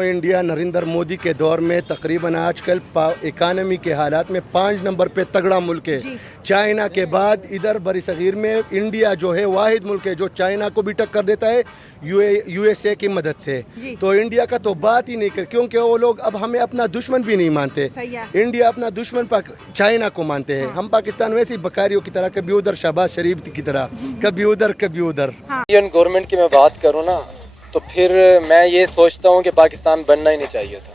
हूँ इंडिया नरेंद्र मोदी के दौर में तकरीबन आजकल इकानमी के हालात में 5 नंबर पे तगड़ा मुल्क है। चाइना के बाद इधर बरसगीर में इंडिया जो है वाहिद मुल्क है जो चाइना को भी टक्कर देता है यूएसए की मदद से। तो इंडिया का तो बात ही नहीं कर, क्योंकि वो लोग अब हमें अपना दुश्मन भी नहीं मानते। इंडिया अपना दुश्मन चाइना को मानते हैं। हम पाकिस्तान वैसे ही बकारियों की तरह, कभी उधर शहबाज शरीफ की तरह, कभी उधर कभी उधर। इंडियन गवर्नमेंट की मैं बात करूँ ना, तो फिर मैं ये सोचता हूँ कि पाकिस्तान बनना ही नहीं चाहिए था।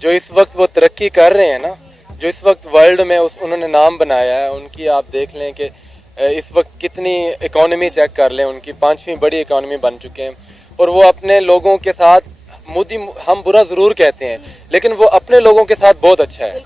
जो इस वक्त वो तरक्की कर रहे हैं ना, जो इस वक्त वर्ल्ड में उन्होंने नाम बनाया है, उनकी आप देख लें कि इस वक्त कितनी इकॉनमी चेक कर लें, उनकी 5वीं बड़ी इकॉनमी बन चुके हैं। और वो अपने लोगों के साथ, मोदी हम बुरा ज़रूर कहते हैं लेकिन वो अपने लोगों के साथ बहुत अच्छा है।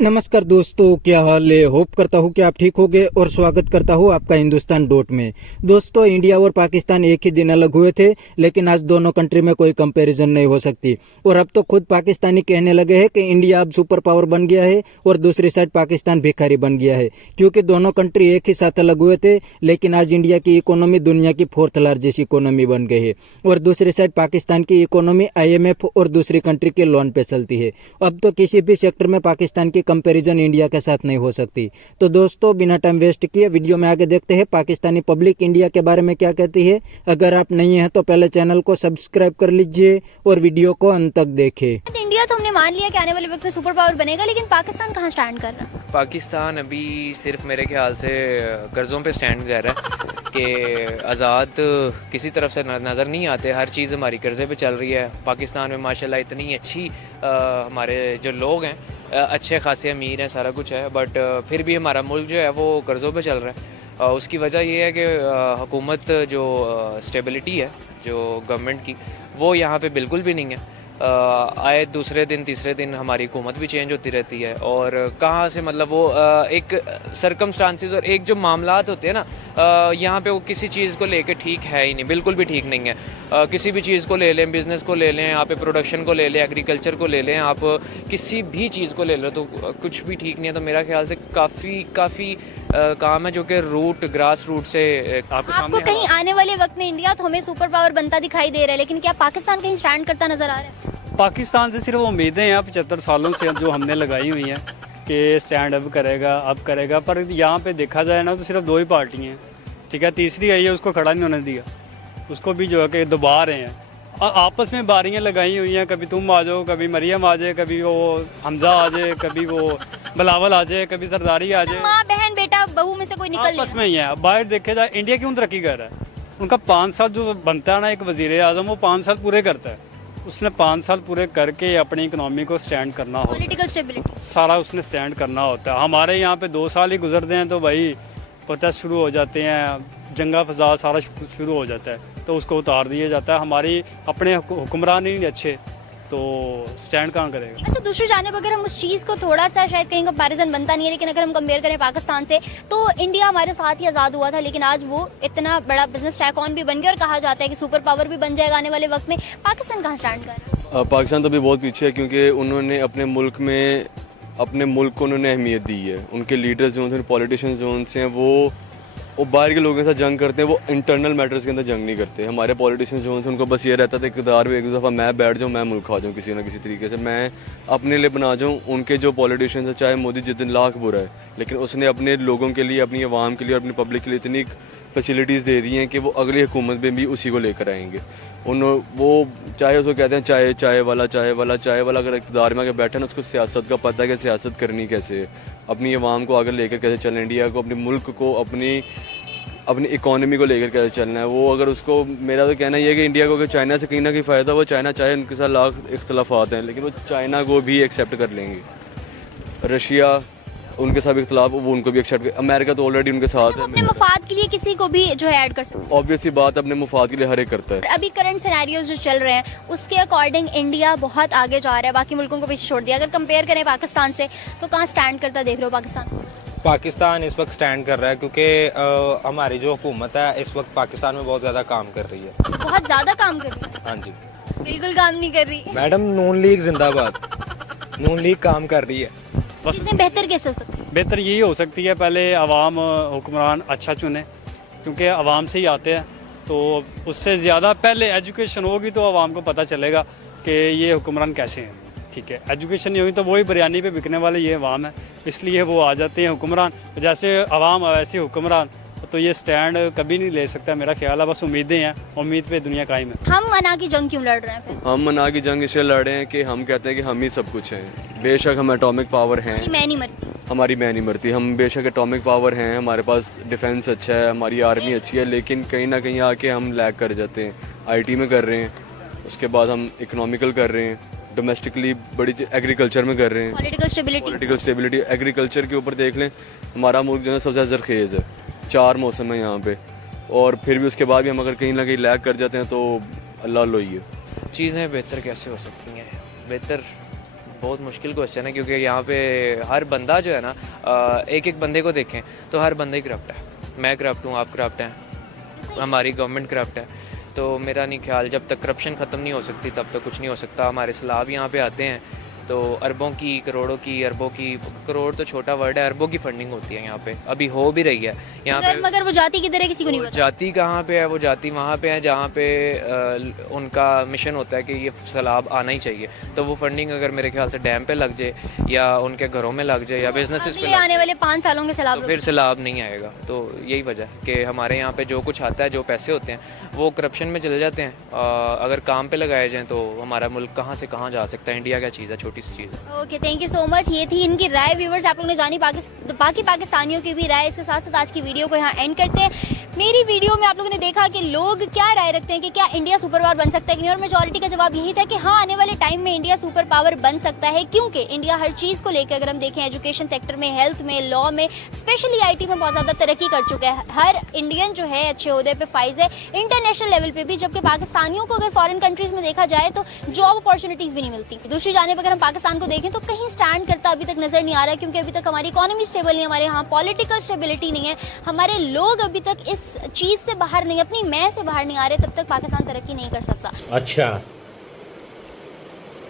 नमस्कार दोस्तों, क्या हाल है। होप करता हूँ कि आप ठीक होंगे और स्वागत करता हूँ आपका हिंदुस्तान डॉट में। दोस्तों, इंडिया और पाकिस्तान एक ही दिन अलग हुए थे, लेकिन आज दोनों कंट्री में कोई कंपैरिजन नहीं हो सकती। और अब तो खुद पाकिस्तानी कहने लगे हैं कि इंडिया अब सुपर पावर बन गया है और दूसरी साइड पाकिस्तान भिखारी बन गया है, क्योंकि दोनों कंट्री एक ही साथ अलग हुए थे। लेकिन आज इंडिया की इकोनॉमी दुनिया की 4th लार्जेस्ट इकोनॉमी बन गई है और दूसरी साइड पाकिस्तान की इकोनॉमी IMF और दूसरी कंट्री के लोन पे चलती है। अब तो किसी भी सेक्टर में पाकिस्तान की कंपैरिजन इंडिया के साथ नहीं हो सकती। तो दोस्तों, बिना टाइम वेस्ट किए वीडियो में आगे देखते हैं पाकिस्तानी पब्लिक इंडिया के बारे में क्या कहती है। अगर आप नहीं हैं तो पहले चैनल को सब्सक्राइब कर लीजिए और वीडियो को अंत तक देखें। इंडिया तो हमने मान लिया कि आने वाले वक्त में सुपर पावर बनेगा, लेकिन पाकिस्तान कहाँ स्टैंड कर रहा है? पाकिस्तान अभी सिर्फ मेरे ख्याल से कर्ज़ों पे स्टैंड कर रहा है कि आज़ाद किसी तरफ से नज़र नहीं आते। हर चीज़ हमारी कर्ज़े पे चल रही है। पाकिस्तान में माशाल्लाह इतनी अच्छी हमारे जो लोग हैं अच्छे खासे अमीर हैं, सारा कुछ है, बट फिर भी हमारा मुल्क जो है वो कर्ज़ों पे चल रहा है। उसकी वजह ये है कि हुकूमत जो स्टेबिलिटी है जो गवर्नमेंट की, वो यहाँ पे बिल्कुल भी नहीं है। आए दूसरे दिन तीसरे दिन हमारी हुकूमत भी चेंज होती रहती है और कहाँ से मतलब वो एक सरकमस्टांसिस और एक जो मामलात होते हैं ना, यहाँ पे वो किसी चीज़ को लेके ठीक है ही नहीं, बिल्कुल भी ठीक नहीं है। किसी भी चीज़ को ले लें, बिज़नेस को ले लें, यहाँ पे प्रोडक्शन को ले लें, एग्रीकल्चर को ले लें, आप किसी भी चीज़ को ले लो तो कुछ भी ठीक नहीं है। तो मेरा ख्याल से काफ़ी काम है जो कि ग्रास रूट से आपको कहीं आने वाले वक्त में इंडिया तो हमें सुपर पावर बनता दिखाई दे रहा है, लेकिन क्या पाकिस्तान कहीं स्टैंड करता नजर आ रहा है? पाकिस्तान से सिर्फ उम्मीदें हैं 75 सालों से जो हमने लगाई हुई हैं कि स्टैंड अब करेगा, पर यहाँ पे देखा जाए ना तो सिर्फ 2 ही पार्टियाँ हैं, ठीक है। तीसरी आई है, उसको खड़ा नहीं होने दिया, उसको भी जो है कि दबा रहे हैं। आपस में बारियाँ लगाई हुई हैं, कभी तुम आ जाओ, कभी मरियम आ जाए, कभी वो हमजा आ जाए, कभी वो बिलावल आ जाए, कभी सरदारी आ जाए। माँ बहन बेटा बहू में से कोई निकल आपस में ही है। बाहर देखे जाए इंडिया क्यों तरक्की कर रहा है? उनका 5 साल जो बनता है ना एक वजीर आजम, वो 5 साल पूरे करता है। उसने 5 साल पूरे करके अपनी इकोनॉमी को स्टैंड करना होता है, पॉलिटिकल स्टेबिलिटी सारा उसने स्टैंड करना होता है। हमारे यहाँ पे 2 साल ही गुजरते हैं तो भाई प्रोटेस्ट शुरू हो जाते हैं, जंगा फसाद सारा शुरू हो जाता है, तो उसको उतार दिया जाता है। हमारी अपने हुक्मरान ही नहीं अच्छे, तो स्टैंड कहाँ करेगा? अच्छा, दूसरी जानिब अगर हम उस चीज़ को थोड़ा सा, शायद कहीं कंपैरिजन बनता नहीं है, लेकिन अगर हम कंपेयर करें पाकिस्तान से, तो इंडिया हमारे साथ ही आज़ाद हुआ था, लेकिन आज वो इतना बड़ा बिजनेस टाइकॉन भी बन गया और कहा जाता है कि सुपर पावर भी बन जाएगा आने वाले वक्त में। पाकिस्तान कहाँ स्टैंड कर रहा है? पाकिस्तान तो अभी बहुत पीछे है, क्योंकि उन्होंने अपने मुल्क को उन्होंने अहमियत दी है। उनके लीडर्स जो हैं, पॉलिटिशियंस जो उनसे हैं, वो बाहर के लोगों के साथ जंग करते हैं, वो इंटरनल मैटर्स के अंदर जंग नहीं करते। हमारे पॉलिटिशियंस जो हैं उनको बस ये रहता था इक़्तिदार में एक दफ़ा मैं बैठ जाऊँ, मैं मुल्क खा जाऊँ, किसी ना किसी तरीके से मैं अपने लिए बना जाऊँ। उनके जो पॉलिटिशियंस हैं, चाहे मोदी जितने लाख बुरा है, लेकिन उसने अपने लोगों के लिए, अपनी आवाम के लिए और अपनी पब्लिक के लिए इतनी फैसिलिटीज़ दे दी हैं कि वो अगली हुकूमत में भी उसी को लेकर आएंगे। वो चाहे उसको कहते हैं चाय वाला अगर इक़्तिदार में आके बैठे ना, उसको सियासत का पता है कि सियासत करनी कैसे है, अपनी आवाम को आगे लेकर कैसे चलना, इंडिया को, अपने मुल्क को, अपनी इकोनॉमी को लेकर कैसे चलना है। वो अगर उसको, मेरा तो कहना ये है कि इंडिया को अगर चाइना से कहीं ना कहीं फ़ायदा हो, चाइना चाहे उनके साथ लाख इख्तलाफात हैं, लेकिन वो चाइना को भी एक्सेप्ट कर लेंगे। रशिया उनके साथ इख्तलाफ, वो उनको भी एक्सेप्ट कर। अमेरिका तो ऑलरेडी उनके साथ है। अपने मफाद के लिए किसी को भी जो है ऐड कर सकते हैं। ऑब्वियसली बात, अपने मुफाद के लिए हर एक करता है। अभी करंट सिनेरियोज जो चल रहे हैं उसके अकॉर्डिंग इंडिया बहुत आगे जा रहा है, बाकी मुल्कों को पीछे छोड़ दिया। अगर कंपेयर करें पाकिस्तान से, तो कहाँ स्टैंड करता देख रहे हो पाकिस्तान? पाकिस्तान इस वक्त स्टैंड कर रहा है क्योंकि हमारी जो हुकूमत है इस वक्त पाकिस्तान में बहुत ज़्यादा काम कर रही है। बहुत ज़्यादा काम कर रही है? हाँ जी, बिल्कुल काम नहीं कर रही मैडम। नून लीग जिंदाबाद, नून लीग काम कर रही है। चीज़ें बेहतर कैसे हो सकती है? बेहतर यही हो सकती है, पहले आवाम हुक्मरान अच्छा चुने, क्योंकि आवाम से ही आते हैं, तो उससे ज़्यादा पहले एजुकेशन होगी तो आवाम को पता चलेगा कि ये हुक्मरान कैसे हैं। ठीक है, एजुकेशन नहीं होगी तो वही बिरयानी पे बिकने वाले ये अवाम है, इसलिए वो आ जाते हैं हुक्मरान। जैसे अवाम वैसे हुक्मरान, तो ये स्टैंड कभी नहीं ले सकता मेरा ख्याल है। बस उम्मीदें हैं, उम्मीद पे दुनिया कायम है। हम मना की जंग क्यों लड़ रहे हैं फिर? हम मना की जंग इसलिए लड़ रहे हैं कि हम कहते हैं कि हम ही सब कुछ हैं। बेशक हम एटॉमिक पावर हैं, मैं नहीं मरती, हमारी मैं नहीं मरती, हम बेशक एटॉमिक पावर हैं, हमारे पास डिफेंस अच्छा है, हमारी आर्मी अच्छी है, लेकिन कहीं ना कहीं आके हम लैग कर जाते हैं। आईटी में कर रहे हैं, उसके बाद हम इकोनॉमिकल कर रहे हैं, डोमेस्टिकली बड़ी एग्रीकल्चर में कर रहे हैं। पॉलिटिकल स्टेबिलिटी एग्रीकल्चर के ऊपर देख लें, हमारा मुल्क जो है सबसे ज़्यादा जरखेज़ है, 4 मौसम है यहाँ पे, और फिर भी उसके बाद भी हम अगर कहीं ना कहीं लैग कर जाते हैं तो अल्लाह लोई है। चीज़ें बेहतर कैसे हो सकती हैं? बेहतर बहुत मुश्किल क्वेश्चन है, क्योंकि यहाँ पे हर बंदा जो है ना, एक एक बंदे को देखें तो हर बंदा ही करप्ट है। मैं करप्ट हूँ, आप करप्ट हैं, हमारी गवर्नमेंट करप्ट है। तो मेरा नहीं ख्याल जब तक करप्शन ख़त्म नहीं हो सकती तब तक कुछ नहीं हो सकता। हमारे सलाब यहाँ पे आते हैं तो अरबों की, करोड़ों की, अरबों की, करोड़ तो छोटा वर्ड है, अरबों की फंडिंग होती है यहाँ पे, अभी हो भी रही है यहाँ पे। मगर वो जाति किधर है किसी को नहीं पता। जाति कहाँ पे है? वो जाति वहाँ पे है जहाँ पे उनका मिशन होता है कि ये सैलाब आना ही चाहिए। तो वो फंडिंग अगर मेरे ख्याल से डैम पे लग जाए या उनके घरों में लग जाए या बिजनेसेस पे आने वाले 5 सालों के सैलाब, तो फिर सैलाब नहीं आएगा। तो यही वजह है कि हमारे यहाँ पे जो कुछ आता है, जो पैसे होते हैं वो करप्शन में चले जाते हैं। अगर काम पे लगाए जाएँ तो हमारा मुल्क कहाँ से कहाँ जा सकता है। इंडिया क्या चीज़ है, छोटी सी चीज़ है। Okay, thank you so much. ये थी इनकी राय। व्यूवर्स, आप लोगों ने जानी बाकी पाकिस्तानियों की भी राय। इसके साथ साथ आज की वीडियो को यहाँ एंड करते हैं। मेरी वीडियो में आप लोगों ने देखा कि लोग क्या राय रखते हैं कि क्या इंडिया सुपर पावर बन सकता है कि नहीं, और मेजॉरिटी का जवाब यही था कि हाँ, आने वाले टाइम में इंडिया सुपर पावर बन सकता है, क्योंकि इंडिया हर चीज़ को लेकर अगर हम देखें, एजुकेशन सेक्टर में, हेल्थ में, लॉ में, स्पेशली आईटी में बहुत ज़्यादा तरक्की कर चुका है। हर इंडियन जो है अच्छे ओहदे पे फाइज है इंटरनेशनल लेवल पे भी, जबकि पाकिस्तानियों को अगर फॉरेन कंट्रीज में देखा जाए तो जॉब अपॉर्चुनिटीज़ भी नहीं मिलती। दूसरी जानिब अगर हम पाकिस्तान को देखें तो कहीं स्टैंड करता अभी तक नजर नहीं आ रहा, क्योंकि अभी तक हमारी इकोनॉमी स्टेबल नहीं, हमारे यहाँ पॉलिटिकल स्टेबिलिटी नहीं है, हमारे लोग अभी तक इस चीज़ से बाहर नहीं, अपनी मैं से बाहर नहीं आ रहे, तब तक पाकिस्तान तरक्की नहीं कर सकता। अच्छा,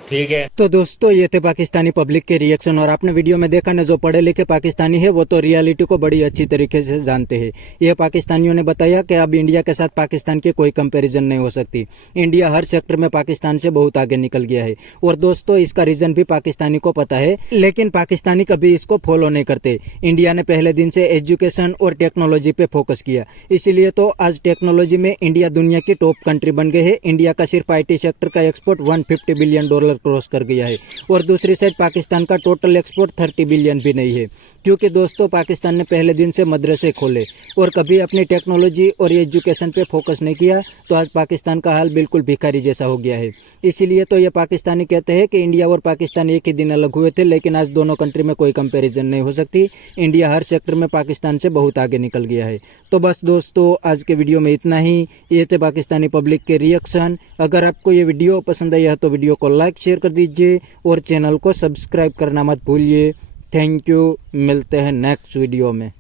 ठीक है। तो दोस्तों, ये थे पाकिस्तानी पब्लिक के रिएक्शन। और आपने वीडियो में देखा ना, जो पढ़े लिखे पाकिस्तानी है वो तो रियलिटी को बड़ी अच्छी तरीके से जानते हैं। ये पाकिस्तानियों ने बताया कि अब इंडिया के साथ पाकिस्तान की कोई कंपैरिजन नहीं हो सकती। इंडिया हर सेक्टर में पाकिस्तान से बहुत आगे निकल गया है। और दोस्तों, इसका रीजन भी पाकिस्तानी को पता है, लेकिन पाकिस्तानी कभी इसको फॉलो नहीं करते। इंडिया ने पहले दिन से एजुकेशन और टेक्नोलॉजी पे फोकस किया, इसीलिए तो आज टेक्नोलॉजी में इंडिया दुनिया की टॉप कंट्री बन गई है। इंडिया का सिर्फ IT सेक्टर का एक्सपोर्ट $150 बिलियन क्रॉस कर गया है, और दूसरी साइड पाकिस्तान का टोटल एक्सपोर्ट 30 बिलियन भी नहीं है, क्योंकि दोस्तों पाकिस्तान ने पहले दिन से मदरसे खोले और कभी अपनी टेक्नोलॉजी और एजुकेशन पे फोकस नहीं किया। तो आज पाकिस्तान का हाल बिल्कुल भिखारी जैसा हो गया है। इसीलिए तो ये पाकिस्तानी कहते हैं कि इंडिया और पाकिस्तान एक ही दिन अलग हुए थे, लेकिन आज दोनों कंट्री में कोई कंपेरिजन नहीं हो सकती। इंडिया हर सेक्टर में पाकिस्तान से बहुत आगे निकल गया है। तो बस दोस्तों, आज के वीडियो में इतना ही। ये थे पाकिस्तानी पब्लिक के रिएक्शन। अगर आपको ये वीडियो पसंद आई है तो वीडियो को लाइक शेयर कर दीजिए और चैनल को सब्सक्राइब करना मत भूलिए। थैंक यू, मिलते हैं नेक्स्ट वीडियो में।